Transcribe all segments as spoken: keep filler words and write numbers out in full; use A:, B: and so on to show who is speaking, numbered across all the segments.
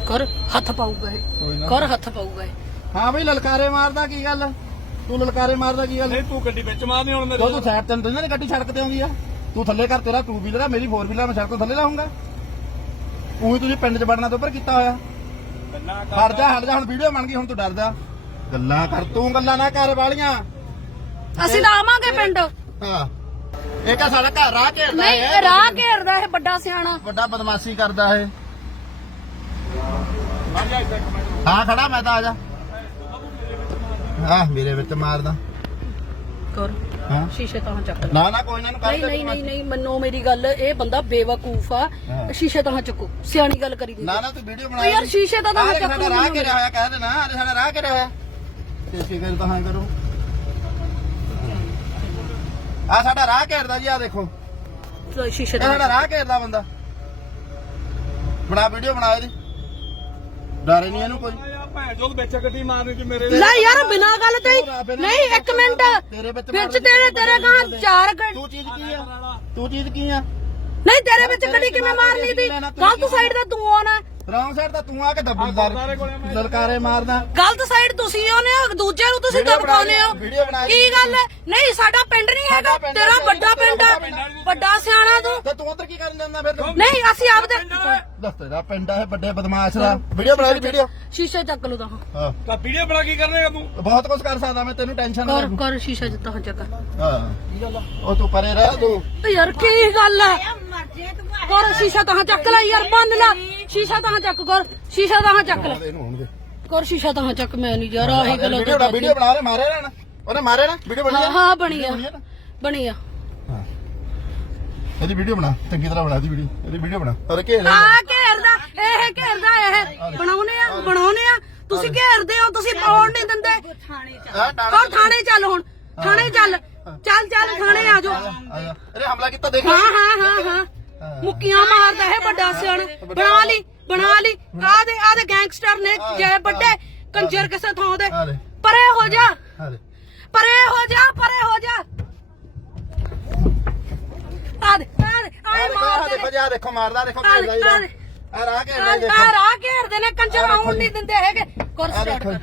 A: कर हथ पाऊगा कर हथ पाऊगा।
B: हाँ भाई ललकारे मारदा की गल तू ललकारे मारदा की गल
C: नहीं तू गड्डी विच मारनी हुण मेरे
B: तू साइड ते नहीं गड्डी सड़क ते आउंदी आ तू थल्ले कर तेरा टू व्हीलर मेरी फोर व्हीलर मैं सड़क तो थल्ले लाऊंगा तू तुझे पिंड च वड़ना तो उपर कीता होया हट जा हट जा हुण वीडियो बन गई हुण तू डरदा गल्लां कर तू गल्लां ना कर वालियां
A: ਅਸੀਂ ਲਾਵਾਂਗੇ ਪਿੰਡ।
B: ਹਾਂ ਇਹ ਕਾ ਸਾਡਾ ਘਰ ਰਾਹ ਘੇਰਦਾ
A: ਨਹੀਂ ਇਹ ਰਾਹ ਘੇਰਦਾ ਇਹ ਵੱਡਾ ਸਿਆਣਾ
B: ਵੱਡਾ ਬਦਮਾਸ਼ੀ ਕਰਦਾ ਇਹ ਹਾਂ ਖੜਾ ਮੈਂ ਤਾਂ ਆ ਜਾ ਹਾਂ ਮੇਰੇ ਵਿੱਚ ਮਾਰਦਾ
A: ਕਰ
B: ਹਾਂ
A: ਸ਼ੀਸ਼ੇ ਤਾਂ ਚੱਕ
B: ਨਾ ਨਾ ਕੋਈ ਨਾ ਨੂੰ
A: ਨਹੀਂ ਨਹੀਂ ਨਹੀਂ ਨਹੀਂ ਮੰਨੋ ਮੇਰੀ ਗੱਲ ਇਹ ਬੰਦਾ ਬੇਵਕੂਫ ਆ ਸ਼ੀਸ਼ੇ ਤਾਂ ਚੱਕੋ ਸਿਆਣੀ ਗੱਲ ਕਰੀ ਦੀ
B: ਨਾ ਨਾ ਤੂੰ ਵੀਡੀਓ ਬਣਾ
A: ਯਾਰ ਸ਼ੀਸ਼ੇ ਤਾਂ ਤਾਂ ਚੱਕੋ
B: ਸਾਡਾ ਰਾਹ ਘੇਰਿਆ ਹੋਇਆ ਕਹਿ ਦੇਣਾ ਅਰੇ ਸਾਡਾ ਰਾਹ ਘੇਰਿਆ ਹੋਇਆ ਤੇ ਕੀ ਕਰ ਤਾਂ ਹਾਂ ਕਰੋ ਆ ਸਾਡਾ ਰਾਹ ਘੇਰਦਾ ਜੀ ਆ ਦੇਖੋ
A: ਸ਼ੀਸ਼ੇ
B: ਇਹ
A: ਤਾਂ
B: ਸਾਡਾ ਰਾਹ ਘੇਰਦਾ ਬੰਦਾ ਬਣਾ ਵੀਡੀਓ ਬਣਾ ਇਹਦੀ ਡਰੇ ਨਹੀਂ ਇਹਨੂੰ ਕੋਈ
C: ਭੈਣ ਚੋਦ ਵਿੱਚ ਗੱਡੀ ਮਾਰਨੀ ਸੀ ਮੇਰੇ
A: ਲੈ ਯਾਰ ਬਿਨਾਂ ਗੱਲ ਤੇ ਹੀ- ਨਹੀਂ ਇੱਕ ਮਿੰਟ
B: ਤੇਰੇ ਵਿੱਚ
A: ਵਿੱਚ ਤੇਰੇ ਤੇਰੇ ਗਾਂ ਚਾਰ ਗੱਡੀ
B: ਤੂੰ ਚੀਜ਼ ਕੀ ਆ ਤੂੰ ਚੀਜ਼ ਕੀ ਆ
A: ਨਹੀਂ ਤੇਰੇ ਵਿੱਚ ਗੱਡੀ ਕਿਵੇਂ ਮਾਰਨੀ ਸੀ ਗਲਤ ਸਾਈਡ ਦਾ ਤੂੰ ਆਉਣਾ
B: ਰੌਂਗ ਸਾਈਡ ਤਾਂ ਤੂੰ ਆ ਕੇ ਦੱਬੀਦਾਰ ਲਲਕਾਰੇ ਮਾਰਦਾ
A: ਗਲਤ ਸਾਈਡ ਤੁਸੀਂ ਆਉਨੇ ਹੋ ਦੂਜੇ ਨੂੰ ਤੁਸੀਂ ਦਬਕਾਉਨੇ ਹੋ
B: ਵੀਡੀਓ ਬਣਾ
A: ਕੀ ਗੱਲ ਹੈ ਨਹੀਂ ਸਾਡਾ ਪਿੰਡ ਨਹੀਂ ਹੈਗਾ ਤੇਰਾ ਵੱਡਾ ਪਿੰਡ ਹੈ ਵੱਡਾ ਸਿਆਣਾ ਤੂੰ
B: ਤੇ ਤੂੰ ਉਧਰ ਕੀ ਕਰਨ ਜਾਂਦਾ ਫਿਰ ਤੂੰ
A: ਨਹੀਂ ਅਸੀਂ ਆਪਦੇ
B: ਦੱਸ ਤੇਰਾ ਪਿੰਡ ਹੈ ਵੱਡੇ ਬਦਮਾਸ਼ ਦਾ ਵੀਡੀਓ ਬਣਾ ਲਈ ਵੀਡੀਓ
A: ਸ਼ੀਸ਼ੇ ਚੱਕ ਲੋ ਤਾਂ
B: ਹਾਂ
C: ਤਾਂ ਵੀਡੀਓ ਬਣਾ ਕੀ ਕਰਨੇਗਾ ਤੂੰ
B: ਬਹੁਤ ਕੁਝ ਕਰ ਸਕਦਾ ਮੈਂ ਤੈਨੂੰ ਟੈਨਸ਼ਨ ਨਾ
A: ਕਰ ਕਰ ਸ਼ੀਸ਼ਾ ਜਿੱਤਾ ਹਾਂ ਚੱਕ
B: ਹਾਂ ਉਹ ਤੂੰ ਪਰੇ ਰਹਿ ਤੂੰ
A: ਯਾਰ ਕੀ ਗੱਲ ਹੈ ਕਰ ਸ਼ੀਸ਼ਾ ਤਾਂ ਚੱਕ ਲੈ ਯਾਰ ਬੰਦ ਲੈ ਸ਼ੀਸ਼ਾ ਤਾਂ ਚੱਕ ਕਰ ਸ਼ੀਸ਼ਾ ਤਾਂ ਚੱਕ ਲੈ
B: ਇਹਨੂੰ ਹੋਣਗੇ
A: ਕਰ ਸ਼ੀਸ਼ਾ ਤਾਂ ਚੱਕ ਮੈਂ ਨਹੀਂ ਯਾਰ ਆਹੀ ਗੱਲ
B: ਵੀਡੀਓ ਬਣਾ ਵੀਡੀਓ ਬਣਾ ਲੈ ਮਾਰੇ ਨਾ ਉਹਨੇ ਮਾਰੇ ਨਾ ਵੀਡੀਓ ਬਣੀ
A: ਹਾਂ ਹਾਂ ਬਣੀ ਆ ਬਣੀ ਆ
B: ਹਾਂ ਇਹਦੀ ਵੀਡੀਓ ਬਣਾ ਚੰਗੀ ਤਰ੍ਹਾਂ ਬਣਾ ਦੀ ਵੀਡੀਓ ਇਹਦੀ ਵੀਡੀਓ ਬਣਾ ਔਰ ਘੇਰ
A: ਆ ਘੇਰਦਾ ਇਹ ਘੇਰਦਾ ਇਹ ਬਣਾਉਨੇ ਆ ਬਣਾਉਨੇ ਆ ਤੁਸੀਂ ਘੇਰਦੇ ਹੋ ਤੁਸੀਂ ਪਾਉਣ ਨਹੀਂ ਦਿੰਦੇ ਕੌਣ ਥਾਣੇ ਚੱਲ ਹੁਣ ਥਾਣੇ ਚੱਲ ਚੱਲ ਚੱਲ ਥਾਣੇ ਆ ਜਾਓ
B: ਅਰੇ ਹਮਲਾ ਕੀਤਾ ਦੇਖ
A: ਹਾਂ ਹਾਂ ਹਾਂ ਹਾਂ ਮੁੱਕੀਆਂ ਮਾਰਦਾ ਹੈ ਵੱਡਾ ਸਿਆਣ ਬਣਾ ਲਈ ਬਣਾ ਲਈ ਆ ਦੇ ਆ ਦੇ ਗੈਂਗਸਟਰ ਨੇ ਜੇ ਵੱਡੇ ਕੰਜਰ ਕਿਸੇ ਥਾਂ ਦੇ ਪਰੇ ਹੋ ਜਾ ਪਰੇ ਹੋ ਜਾ ਪਰੇ ਹੋ ਜਾ ਆ ਦੇ ਆ ਦੇ ਆਏ ਮਾਰ
B: ਦੇਖੋ ਜੀ ਆ ਦੇਖੋ ਮਾਰਦਾ ਦੇਖੋ
A: ਆ ਦੇ
B: ਘੇਰਦਾ
A: ਆ ਦੇ
B: ਆ ਰਾਹ ਘੇਰਦਾ
A: ਆ
B: ਦੇਖੋ
A: ਰਾਹ ਘੇਰਦੇ ਨੇ ਕੰਜਰ ਆਉਣ ਨਹੀਂ ਦਿੰਦੇ ਹੈਗੇ ਕੁਰਸੀ
B: ਦੇਖੋ
A: ਕਰ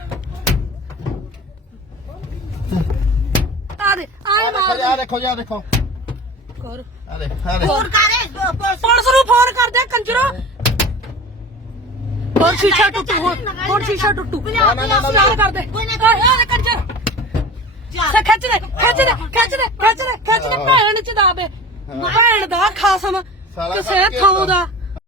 A: ਆ ਦੇ ਆਏ ਮਾਰ
B: ਆ ਦੇਖੋ ਜੀ ਆ ਦੇਖੋ
A: ਕਰ
B: ਆ ਦੇ ਆ ਦੇ
A: ਫੋਨ ਕਰ ਪੁਲਿਸ ਨੂੰ ਫੋਨ ਕਰ ਦੇ ਕੰਜਰੋ ਹੋਰ ਸ਼ੀਸ਼ਾ ਟੁੱਟੂ ਹੁਣ ਹੁਣ ਸ਼ੀਸ਼ਾ ਟੁੱਟੂ ਸਟਾਰਟ ਕਰ ਦੇ ਆ ਦੇ ਕੰਜਰ ਸੇ ਖਿੱਚ ਦੇ ਖਿੱਚ ਦੇ ਖਿੱਚ ਦੇ ਖਿੱਚ ਦੇ ਖਿੱਚ ਦੇ ਭੈਣ ਚ ਦਾਬੇ ਭੈਣ ਦਾ ਖਾਸਮ ਕਿਸੇ ਥਾਂ ਦਾ